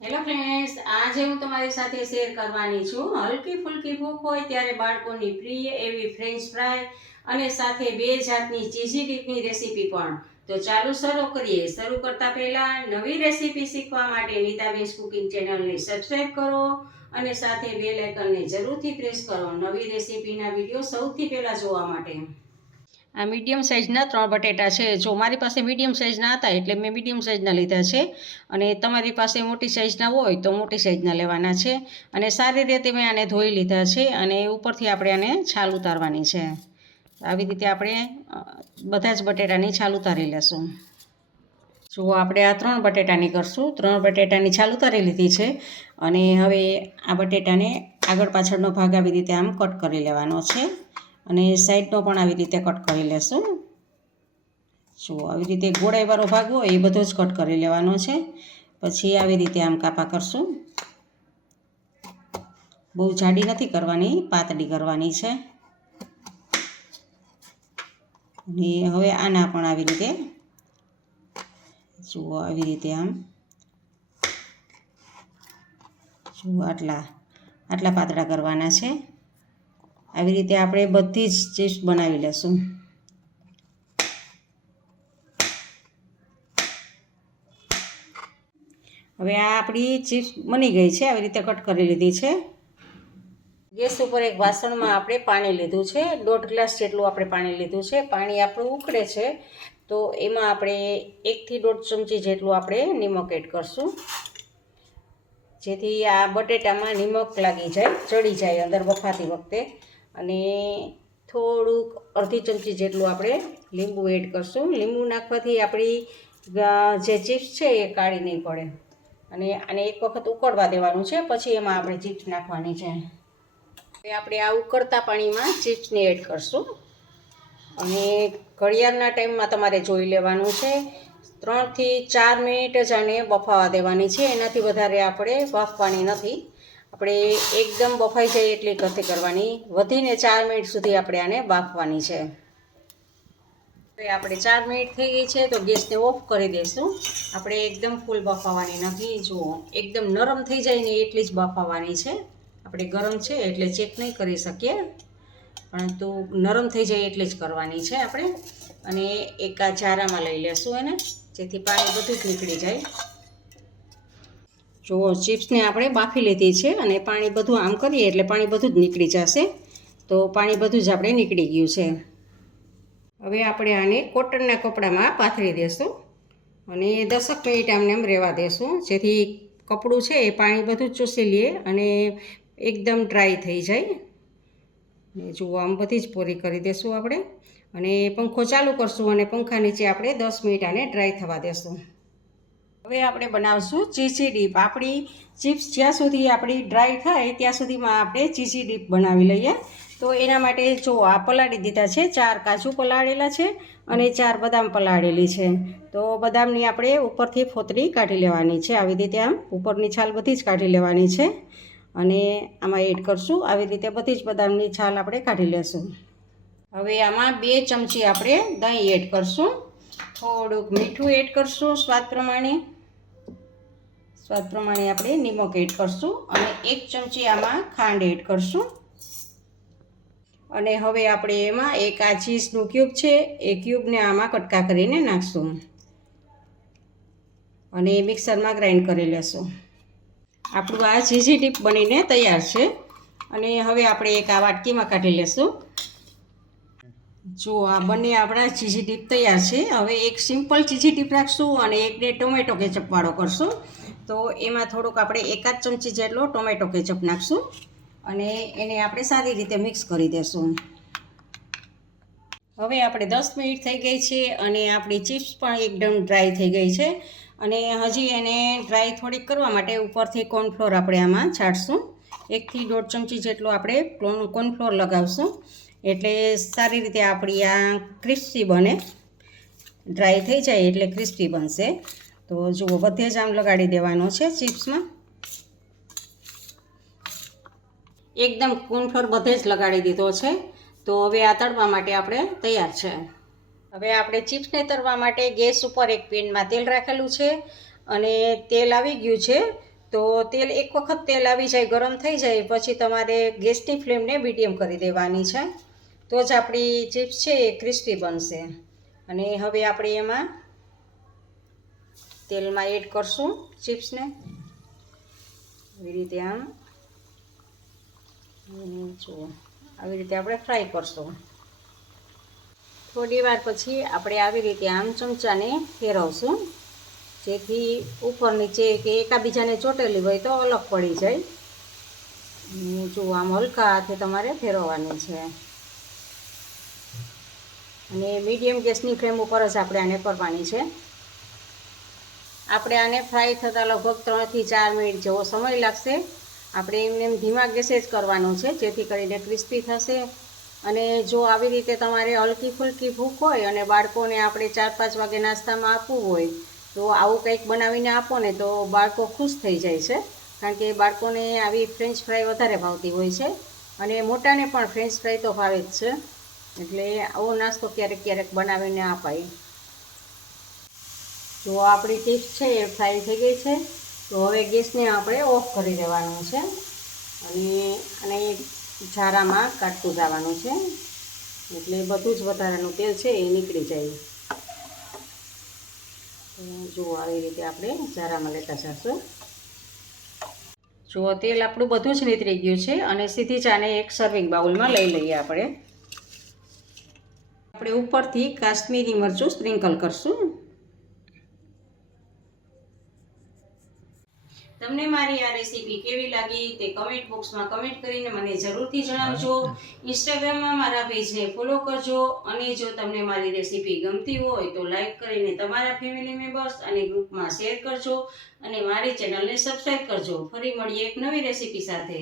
Hello friends, આજે હું તમારી સાથે શેર કરવાની છું હલકી ફુલકી ભૂખ હોય ત્યારે બાળકોની પ્રિય એવી ફ્રેન્ચ ફ્રાય અને સાથે બે જાતની ચીઝી ડીપની રેસીપી પણ. તો ચાલો શરૂ કરીએ. શરૂ કરતા પહેલા નવી રેસીપી શીખવા માટે નીતાબેન કુકિંગ ચેનલને સબસ્ક્રાઈબ કરો અને સાથે બેલ આઇકનને જરૂરથી પ્રેસ કરો નવી રેસીપીના વિડીયો સૌથી પહેલા જોવા માટે. આ મીડિયમ સાઇઝના 3 બટેટા છે. જો મારી પાસે મીડિયમ સાઇઝના હતા એટલે મેં મીડિયમ સાઇઝના લીધા છે, અને તમારી પાસે મોટી સાઇઝના હોય તો મોટી સાઇઝના લેવાના છે. અને સારી રીતે મેં આને ધોઈ લીધા છે અને ઉપરથી આપણે આને છાલ ઉતારવાની છે. આવી રીતે આપણે બધા જ બટેટાની છાલ ઉતારી લેશું. જો આપણે આ 3 બટેટાની કરશું. 3 બટેટાની છાલ ઉતારી લીધી છે અને હવે આ બટેટાને આગળ પાછળનો ભાગ આવી રીતે આમ કટ કરી લેવાનો છે અને સાઈડનો પણ આવી રીતે કટ કરી લેશું. જો આવી રીતે ગોળાઈવાળો ભાગ હોય એ બધો જ કટ કરી લેવાનો છે. પછી આવી રીતે આમ કાપા કરશું. બહુ જાડી નથી કરવાની, પાતળી કરવાની છે. અને હવે આના પણ આવી રીતે જુઓ, આવી રીતે આમ જુઓ આટલા પાતળા કરવાના છે. આવી રીતે આપણે બધી જ ચિપ્સ બનાવી લેશું. હવે આ આપણી ચિપ્સ બની ગઈ છે. આવી રીતે કટ કરી લીધી છે. ગેસ ઉપર એક વાસણમાં આપણે પાણી લીધું છે. 1.5 ગ્લાસ જેટલું આપણે પાણી લીધું છે. પાણી આપણું ઉકળે છે તો એમાં આપણે 1 થી 1.5 ચમચી જેટલું આપણે નિમક એડ કરશું, જેથી આ બટેટામાં નિમક લાગી જાય, ચડી જાય અંદર બફાતી વખતે. અને થોડુંક અડધી ચમચી જેટલું આપણે લીંબુ એડ કરશું. લીંબુ નાખવાથી આપણી જે ચિપ્સ છે એ કાળી નહીં પડે. અને આને એક વખત ઉકળવા દેવાનું છે, પછી એમાં આપણે ચિપ્સ નાખવાની છે. હવે આપણે આ ઉકળતા પાણીમાં ચિપ્સને એડ કરશું અને ઘડિયાળના ટાઈમમાં તમારે જોઈ લેવાનું છે. 3 થી 4 મિનિટ જ આને બફાવા દેવાની છે. એનાથી વધારે આપણે બાફવાની નથી. આપણે એકદમ બફાઈ જાય એટલી ગતિ કરવાની. વધીને 4 મિનિટ સુધી આપણે આને બાફવાની છે. હવે આપણે 4 મિનિટ થઈ ગઈ છે તો ગેસને ઓફ કરી દઈશું. આપણે એકદમ ફૂલ બફાવાની નથી. જુઓ, એકદમ નરમ થઈ જાય ને એટલી જ બફાવાની છે. આપણે ગરમ છે એટલે ચેક નહીં કરી શકીએ, પરંતુ નરમ થઈ જાય એટલી જ કરવાની છે આપણે. અને એક આ જારામાં લઈ લેશું એને, જેથી પાણી બધું જ નીકળી જાય. જો ચિપ્સને આપણે બાફી લીધી છે અને પાણી બધું આમ કરીએ એટલે પાણી બધું જ નીકળી જશે. તો પાણી બધું જ આપણે નીકળી ગયું છે. હવે આપણે આને કોટનના કપડામાં પાથરી દેશું અને 10 મિનિટ આમને એમ રહેવા દેશું, જેથી કપડું છે એ પાણી બધું જ ચૂસી લે અને એકદમ ડ્રાય થઈ જાય. જુઓ, આમ બધી જ પૂરી કરી દેશું આપણે અને પંખો ચાલુ કરશું અને પંખા નીચે આપણે 10 મિનિટ આને ડ્રાય થવા દેશું. હવે આપણે બનાવશું ચીઝી ડીપ. આપણી ચિપ્સ જ્યાં સુધી આપણી ડ્રાય થાય ત્યાં સુધીમાં આપણે ચીઝી ડીપ બનાવી લઈએ. તો એના માટે જો આ પલાળી દીધા છે. 4 કાજુ પલાળેલા છે અને 4 બદામ પલાળેલી છે. તો બદામની આપણે ઉપરથી ફોતરી કાઢી લેવાની છે. આવી રીતે આમ ઉપરની છાલ બધી જ કાઢી લેવાની છે અને આમાં એડ કરશું. આવી રીતે બધી જ બદામની છાલ આપણે કાઢી લેશું. હવે આમાં 2 ચમચી આપણે દહીં એડ કરશું. થોડુંક મીઠું એડ કરશું સ્વાદ પ્રમાણે આપણે નિમક એડ કરશું અને 1 ચમચી આમાં ખાંડ એડ કરશું. અને હવે આપણે એમાં એક આ ચીઝનું ક્યુબ છે એ ક્યુબને આમાં કટકા કરીને નાખશું અને મિક્સરમાં ગ્રાઇન્ડ કરી લેશું. આપણું આ ચીઝી ડીપ બનીને તૈયાર છે. અને હવે આપણે એક આ વાટકીમાં કાઢી લેશું. જો આ બંને આપણા ચીઝી ડીપ તૈયાર છે. હવે એક સિમ્પલ ચીઝી ડીપ રાખશું અને એકને ટોમેટો કેચઅપવાળો કરશું. તો એમાં થોડુંક આપણે 1 ચમચી જેટલો ટોમેટો કેચઅપ નાખશું અને એને આપણે સારી રીતે મિક્સ કરી દઈશું. હવે આપણે 10 મિનિટ થઈ ગઈ છે અને આપણી ચિપ્સ પણ એકદમ ડ્રાય થઈ ગઈ છે. અને હજી એને ડ્રાય થોડીક કરવા માટે ઉપરથી કોર્નફ્લોર આપણે આમાં છાંટશું. 1 થી 1.5 ચમચી જેટલો આપણે કોર્નફ્લોર લગાવશું, એટલે સારી રીતે આપણી આ ક્રિસ્પી બને. ડ્રાય થઈ જાય એટલે ક્રિસ્પી બનશે. તો જુઓ, બધે જ આમ લગાડી દેવાનો છે ચિપ્સમાં. એકદમ કોર્નફ્લોર બધે જ લગાડી દીધો છે. તો હવે આ તળવા માટે આપણે તૈયાર છે. હવે આપણે ચિપ્સને તળવા માટે ગેસ ઉપર એક પેનમાં તેલ રાખેલું છે અને તેલ આવી ગયું છે તો તેલ એક વખત તેલ આવી જાય, ગરમ થઈ જાય પછી તમારે ગેસની ફ્લેમને મીડિયમ કરી દેવાની છે, તો જ આપણી ચિપ્સ છે એ ક્રિસ્પી બનશે. અને હવે આપણે એમાં તેલમાં એડ કરશું ચિપ્સને, આવી રીતે આમ જુઓ, આવી રીતે આપણે ફ્રાય કરશું. થોડી વાર પછી આપણે આવી રીતે આમ ચમચાને ફેરવશું, જેથી ઉપર નીચે કે એકાબીજાને ચોટેલી હોય તો અલગ પડી જાય. જુઓ, આમ હલકા હાથે તમારે ફેરવવાની છે અને મીડિયમ ગેસની ફ્લેમ ઉપર જ આપણે આને કરવાની છે. આપણે આને ફ્રાય થતાં લગભગ 3 થી 4 મિનિટ જેવો સમય લાગશે. આપણે એમને ધીમા ગેસે જ કરવાનું છે, જેથી કરીને ક્રિસ્પી થશે. અને જો આવી રીતે તમારે હલકી ફુલકી ભૂખ હોય અને બાળકોને આપણે 4-5 વાગે નાસ્તામાં આપવું હોય તો આવું કંઈક બનાવીને આપો ને તો બાળકો ખુશ થઈ જાય છે, કારણ કે બાળકોને આવી ફ્રેન્ચ ફ્રાય વધારે ભાવતી હોય છે અને મોટાને પણ ફ્રેન્ચ ફ્રાય તો ભાવે જ છે, એટલે આવો નાસ્તો ક્યારેક ક્યારેક બનાવીને અપાય. જો આપણી ચિપ્સ છે એ ફ્રાય થઈ ગઈ છે, તો હવે ગેસને આપણે ઓફ કરી દેવાનું છે અને ઝારામાં કાઢતું જવાનું છે, એટલે બધું જ વધારાનું તેલ છે એ નીકળી જાય. જુઓ, આવી રીતે આપણે ઝારામાં લેતા જઈશું. જુઓ, તેલ આપણું બધું જ નીતરી ગયું છે અને સીધી જ આને એક સર્વિંગ બાઉલમાં લઈ લઈએ. આપણે ઉપરથી કાશ્મીરી મરચું સ્પ્રિંકલ કરશું. તમને મારી આ રેસીપી કેવી લાગી તે કમેન્ટ બોક્સમાં કમેન્ટ કરીને મને જરૂરથી જણાવજો. ઇન્સ્ટાગ્રામમાં મારા પેજને ફોલો કરજો અને જો તમને મારી રેસીપી ગમતી હોય તો લાઈક કરીને તમારા ફેમિલી મેમ્બર્સ અને ગ્રુપમાં શેર કરજો અને મારી ચેનલને સબસ્ક્રાઈબ કરજો. ફરી મળીએ એક નવી રેસીપી સાથે.